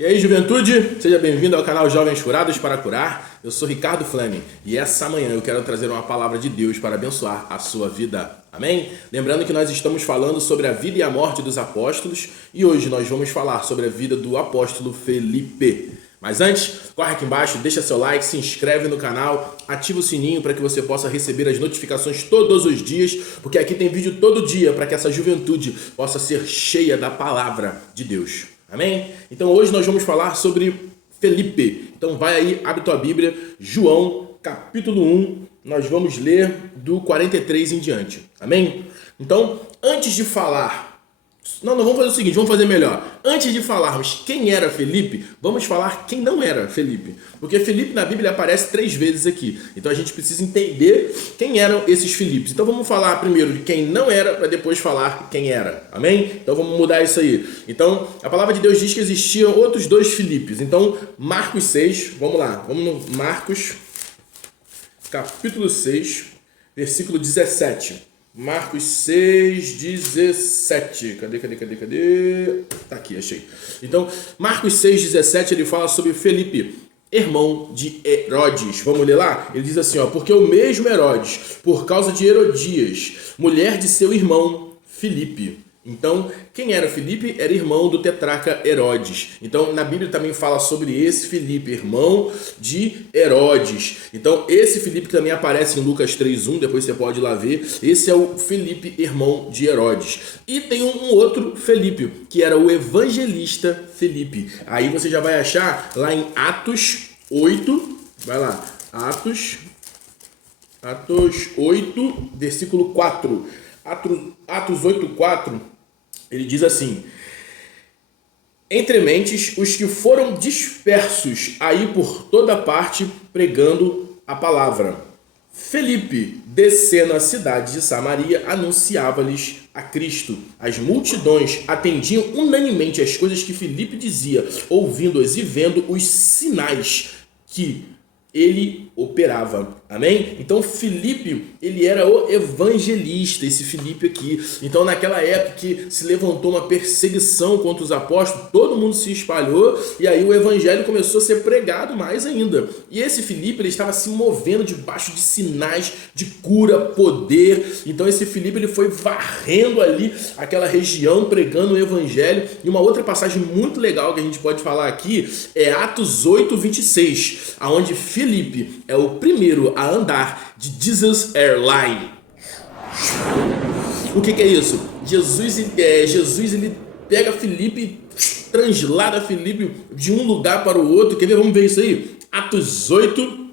E aí, juventude, seja bem-vindo ao canal Jovens Curados para Curar. Eu sou Ricardo Fleming e essa manhã eu quero trazer uma palavra de Deus para abençoar a sua vida. Amém? Lembrando que nós estamos falando sobre a vida e a morte dos apóstolos e hoje nós vamos falar sobre a vida do apóstolo Felipe. Mas antes, corre aqui embaixo, deixa seu like, se inscreve no canal, ativa o sininho para que você possa receber as notificações todos os dias, porque aqui tem vídeo todo dia para que essa juventude possa ser cheia da palavra de Deus. Amém? Então hoje nós vamos falar sobre Felipe. Então vai aí, abre tua Bíblia, João capítulo 1, nós vamos ler do 43 em diante. Amém? Então, antes de falar... Não, vamos fazer o seguinte, vamos fazer melhor. Antes de falarmos quem era Felipe, vamos falar quem não era Felipe. Porque Felipe na Bíblia aparece 3 vezes aqui. Então a gente precisa entender quem eram esses Filipes. Então vamos falar primeiro de quem não era, para depois falar quem era. Amém? Então vamos mudar isso aí. Então a palavra de Deus diz que existiam outros 2 Filipes. Então Marcos 6, vamos lá. Vamos no Marcos capítulo 6, versículo 17. Marcos 6, 17. Cadê? Tá aqui, achei. Então, Marcos 6, 17, ele fala sobre Felipe, irmão de Herodes. Vamos ler lá? Ele diz assim, ó: porque o mesmo Herodes, por causa de Herodias, mulher de seu irmão Felipe. Então, quem era Felipe? Era irmão do tetrarca Herodes. Então, na Bíblia também fala sobre esse Felipe, irmão de Herodes. Então, esse Felipe que também aparece em Lucas 3:1, depois você pode ir lá ver. Esse é o Felipe, irmão de Herodes. E tem um outro Felipe, que era o evangelista Felipe. Aí você já vai achar lá em Atos 8, vai lá, Atos 8, versículo 4. Atos 8:4, ele diz assim: entre mentes os que foram dispersos aí por toda parte pregando a palavra. Felipe, descendo a cidade de Samaria, anunciava-lhes a Cristo. As multidões atendiam unanemente às coisas que Felipe dizia, ouvindo-as e vendo os sinais que ele operava. Amém? Então Felipe, ele era o evangelista, esse Felipe aqui. Então naquela época que se levantou uma perseguição contra os apóstolos, todo mundo se espalhou e aí o evangelho começou a ser pregado mais ainda. E esse Felipe, ele estava se movendo debaixo de sinais de cura, poder. Então esse Felipe, ele foi varrendo ali aquela região, pregando o evangelho. E uma outra passagem muito legal que a gente pode falar aqui é Atos 8:26, aonde Felipe é o primeiro a andar de Jesus Airline. O que é isso? Jesus ele pega Felipe e translada Felipe de um lugar para o outro. Quer ver? Vamos ver isso aí. Atos 8,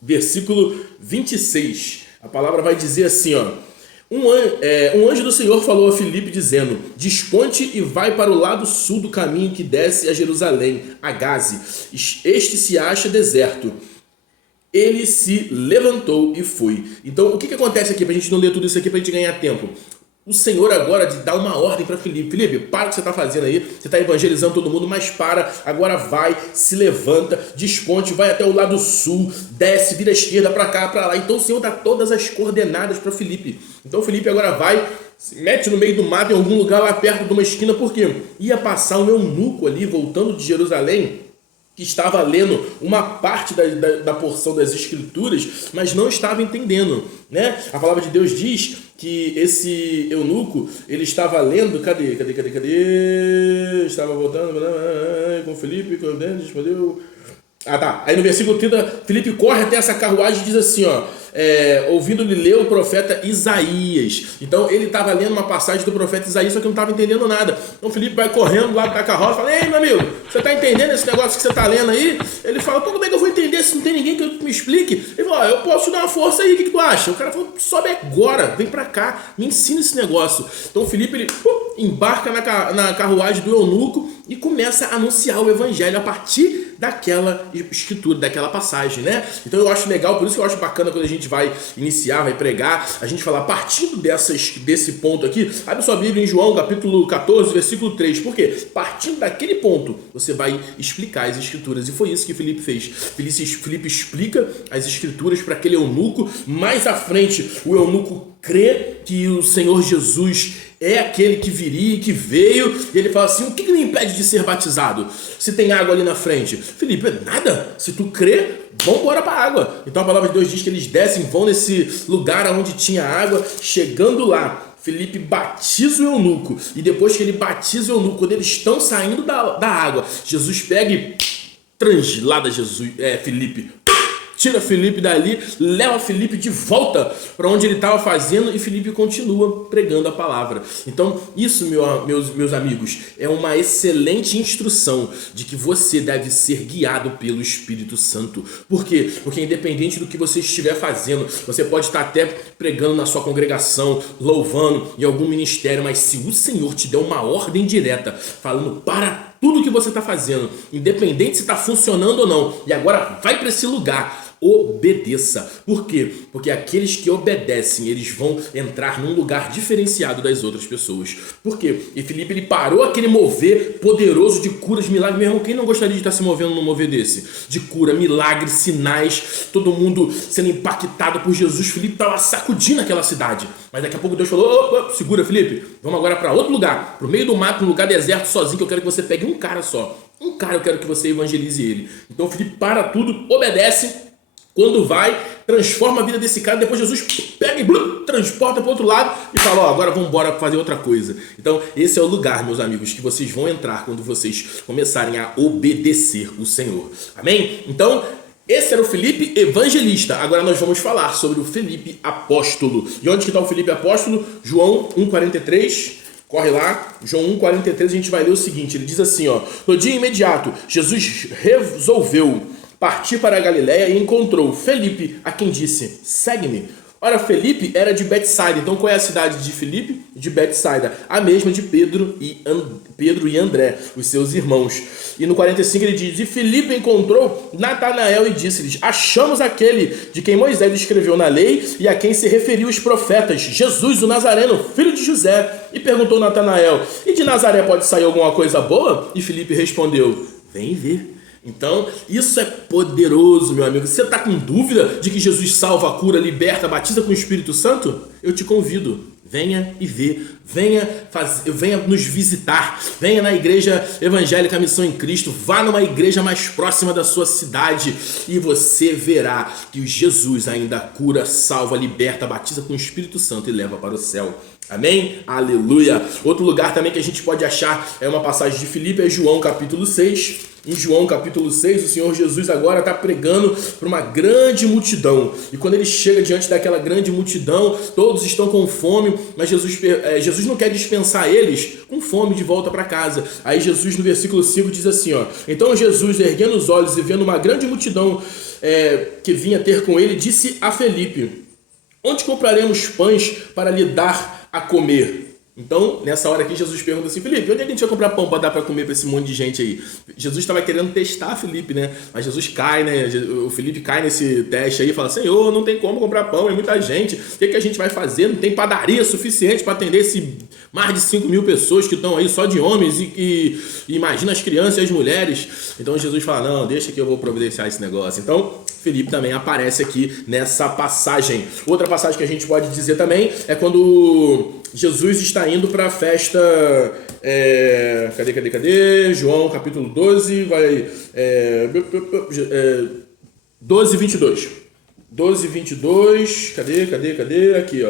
versículo 26. A palavra vai dizer assim, ó: um anjo do Senhor falou a Filipe dizendo: desponte e vai para o lado sul do caminho que desce a Jerusalém, a Gaze. Este se acha deserto. Ele se levantou e foi. Então, o que acontece aqui, para a gente não ler tudo isso aqui, para a gente ganhar tempo? O Senhor agora dá uma ordem para Felipe. Felipe, para o que você está fazendo aí. Você está evangelizando todo mundo, mas para. Agora vai, se levanta, desponte, vai até o lado sul, desce, vira à esquerda, para cá, para lá. Então o Senhor dá todas as coordenadas para Felipe. Então Felipe agora vai, se mete no meio do mato, em algum lugar lá perto de uma esquina, porque ia passar um eunuco ali, voltando de Jerusalém, que estava lendo uma parte da porção das Escrituras, mas não estava entendendo, né? A palavra de Deus diz que esse eunuco, ele estava lendo, cadê? Estava voltando, com Felipe, respondeu... Ah, tá. Aí no versículo 30, Felipe corre até essa carruagem e diz assim, ó: ouvindo-lhe ler o profeta Isaías. Então ele estava lendo uma passagem do profeta Isaías, só que não estava entendendo nada. Então Felipe vai correndo lá da carroça e fala: ei, meu amigo, você está entendendo esse negócio que você está lendo aí? Ele fala: como é que eu vou entender se não tem ninguém que me explique? Ele fala: eu posso te dar uma força aí, o que tu acha? O cara falou: sobe agora, vem pra cá, me ensina esse negócio. Então Felipe, ele embarca na carruagem do eunuco e começa a anunciar o evangelho a partir daquela escritura, daquela passagem, né? Então eu acho legal, por isso que eu acho bacana quando a gente vai iniciar, vai pregar, a gente falar partindo desse ponto aqui. Abre sua Bíblia em João capítulo 14, versículo 3. Por quê? Partindo daquele ponto, você vai explicar as escrituras. E foi isso que Felipe fez. Felipe explica as escrituras para aquele eunuco. Mais à frente, o eunuco crê que o Senhor Jesus é aquele que viria e que veio, e ele fala assim, o que me impede de ser batizado? Se tem água ali na frente. Felipe, nada, se tu crê, vamos embora para a água. Então a palavra de Deus diz que eles descem, vão nesse lugar onde tinha água, chegando lá, Felipe batiza o eunuco, e depois que ele batiza o eunuco, quando eles estão saindo da água, Jesus pega e translada Felipe, tira Felipe dali, leva Felipe de volta para onde ele estava fazendo, e Felipe continua pregando a palavra. Então isso, meus amigos, é uma excelente instrução de que você deve ser guiado pelo Espírito Santo. Por quê? Porque independente do que você estiver fazendo, você pode estar até pregando na sua congregação, louvando em algum ministério, mas se o Senhor te der uma ordem direta, falando para tudo que você está fazendo, independente se está funcionando ou não, e agora vai para esse lugar, obedeça. Por quê? Porque aqueles que obedecem, eles vão entrar num lugar diferenciado das outras pessoas. Por quê? E Felipe, ele parou aquele mover poderoso de curas, milagres. Mesmo quem não gostaria de estar se movendo num mover desse? De cura, milagres, sinais, todo mundo sendo impactado por Jesus. Felipe estava sacudindo aquela cidade. Mas daqui a pouco Deus falou, segura Felipe, vamos agora para outro lugar, pro meio do mato, um lugar deserto, sozinho, que eu quero que você pegue um cara só. Um cara, eu quero que você evangelize ele. Então Felipe para tudo, obedece. Quando vai, transforma a vida desse cara, depois Jesus pega e transporta para o outro lado e fala, agora vamos embora fazer outra coisa. Então esse é o lugar, meus amigos, que vocês vão entrar quando vocês começarem a obedecer o Senhor. Amém? Então esse era o Felipe evangelista. Agora nós vamos falar sobre o Felipe apóstolo. E onde que está o Felipe apóstolo? João 1,43. Corre lá, João 1,43, a gente vai ler o seguinte, ele diz assim, no dia imediato, Jesus resolveu partir para a Galiléia e encontrou Felipe, a quem disse, segue-me. Ora, Felipe era de Betsaida. Então qual é a cidade de Felipe? De Betsaida, a mesma de Pedro e André, os seus irmãos. E no 45 ele diz, e Felipe encontrou Natanael e disse-lhes, achamos aquele de quem Moisés escreveu na lei e a quem se referiu os profetas, Jesus o Nazareno, filho de José. E perguntou Natanael, e de Nazaré pode sair alguma coisa boa? E Felipe respondeu, vem ver. Então, isso é poderoso, meu amigo. Você está com dúvida de que Jesus salva, cura, liberta, batiza com o Espírito Santo? Eu te convido, venha e vê. Venha nos visitar. Venha na Igreja Evangélica Missão em Cristo. Vá numa igreja mais próxima da sua cidade e você verá que o Jesus ainda cura, salva, liberta, batiza com o Espírito Santo e leva para o céu. Amém? Aleluia! Outro lugar também que a gente pode achar é uma passagem de Filipe, é João capítulo 6. Em João capítulo 6, o Senhor Jesus agora está pregando para uma grande multidão. E quando ele chega diante daquela grande multidão, todos estão com fome, mas Jesus não quer dispensar eles com fome de volta para casa. Aí Jesus no versículo 5 diz assim, então Jesus, erguendo os olhos e vendo uma grande multidão que vinha ter com ele, disse a Felipe, onde compraremos pães para lhe dar a comer? Então, nessa hora aqui, Jesus pergunta assim, Felipe, onde é que a gente vai comprar pão para dar para comer para esse monte de gente aí? Jesus estava querendo testar Felipe, né? Mas Jesus cai, né? O Felipe cai nesse teste aí e fala, Senhor, não tem como comprar pão, é muita gente. O que a gente vai fazer? Não tem padaria suficiente para atender esse mais de 5.000 pessoas que estão aí só de homens e imagina as crianças e as mulheres. Então, Jesus fala, não, deixa que eu vou providenciar esse negócio. Então, Felipe também aparece aqui nessa passagem. Outra passagem que a gente pode dizer também é quando Jesus está indo para a festa, cadê? João capítulo 12, vai, 12, 22. 12, 22, cadê? Aqui,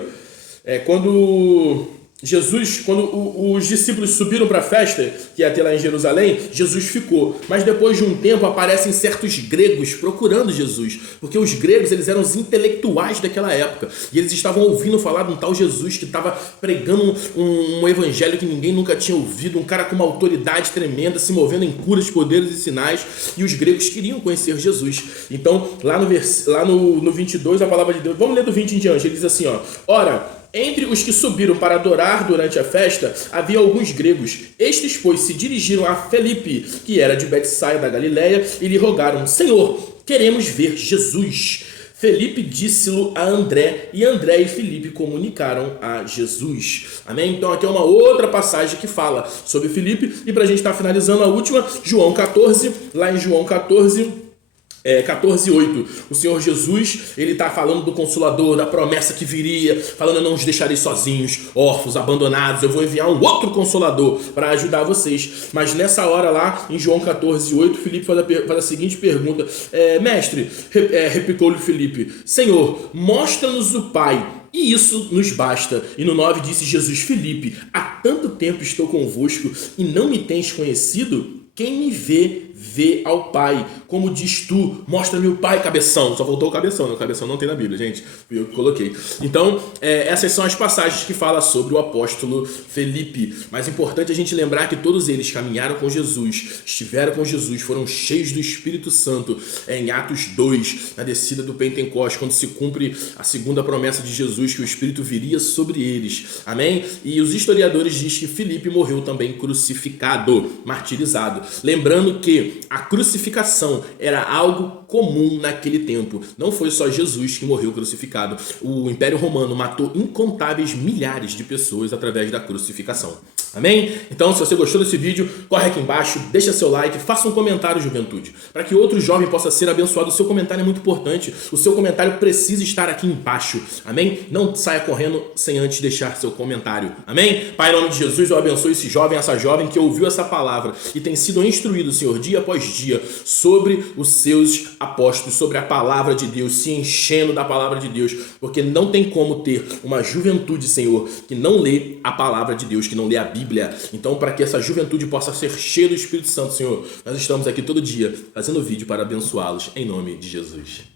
quando os discípulos subiram para a festa, que ia ter lá em Jerusalém, Jesus ficou. Mas depois de um tempo aparecem certos gregos procurando Jesus, porque os gregos eles eram os intelectuais daquela época, e eles estavam ouvindo falar de um tal Jesus que estava pregando um evangelho que ninguém nunca tinha ouvido, um cara com uma autoridade tremenda, se movendo em curas, poderes e sinais, e os gregos queriam conhecer Jesus. Então, lá no 22, a palavra de Deus, vamos ler do 20 em diante, ele diz assim, ora, entre os que subiram para adorar durante a festa, havia alguns gregos. Estes, pois, se dirigiram a Felipe, que era de Betsaida da Galiléia, e lhe rogaram, Senhor, queremos ver Jesus. Felipe disse-lo a André, e André e Felipe comunicaram a Jesus. Amém? Então aqui é uma outra passagem que fala sobre Felipe, e para a gente estar finalizando a última, João 14, lá em João 14, 14:8, o Senhor Jesus, ele está falando do Consolador, da promessa que viria, falando: eu não os deixarei sozinhos, órfãos, abandonados, eu vou enviar um outro Consolador para ajudar vocês. Mas nessa hora lá, em João 14:8, Filipe faz a seguinte pergunta: mestre, replicou-lhe Filipe, Senhor, mostra-nos o Pai, e isso nos basta. E no 9 disse Jesus: Filipe, há tanto tempo estou convosco e não me tens conhecido? Quem me vê ao Pai. Como diz tu, mostra-me o Pai, cabeção. Só faltou o cabeção, né? O cabeção não tem na Bíblia, gente. Eu que coloquei. Então, essas são as passagens que falam sobre o apóstolo Felipe. Mas é importante a gente lembrar que todos eles caminharam com Jesus, estiveram com Jesus, foram cheios do Espírito Santo. Em Atos 2, na descida do Pentecostes, quando se cumpre a segunda promessa de Jesus, que o Espírito viria sobre eles. Amém? E os historiadores dizem que Felipe morreu também crucificado, martirizado. Lembrando que a crucificação era algo comum naquele tempo. Não foi só Jesus que morreu crucificado. O Império Romano matou incontáveis milhares de pessoas através da crucificação. Amém? Então, se você gostou desse vídeo, corre aqui embaixo, deixa seu like, faça um comentário, juventude, para que outro jovem possa ser abençoado. O seu comentário é muito importante. O seu comentário precisa estar aqui embaixo. Amém? Não saia correndo sem antes deixar seu comentário. Amém? Pai, em nome de Jesus, eu abençoo esse jovem, essa jovem que ouviu essa palavra e tem sido instruído, Senhor, dia após dia, sobre os seus apóstolos, sobre a palavra de Deus, se enchendo da palavra de Deus, porque não tem como ter uma juventude, Senhor, que não lê a palavra de Deus, que não lê a Bíblia. Então, para que essa juventude possa ser cheia do Espírito Santo, Senhor, nós estamos aqui todo dia fazendo vídeo para abençoá-los, em nome de Jesus.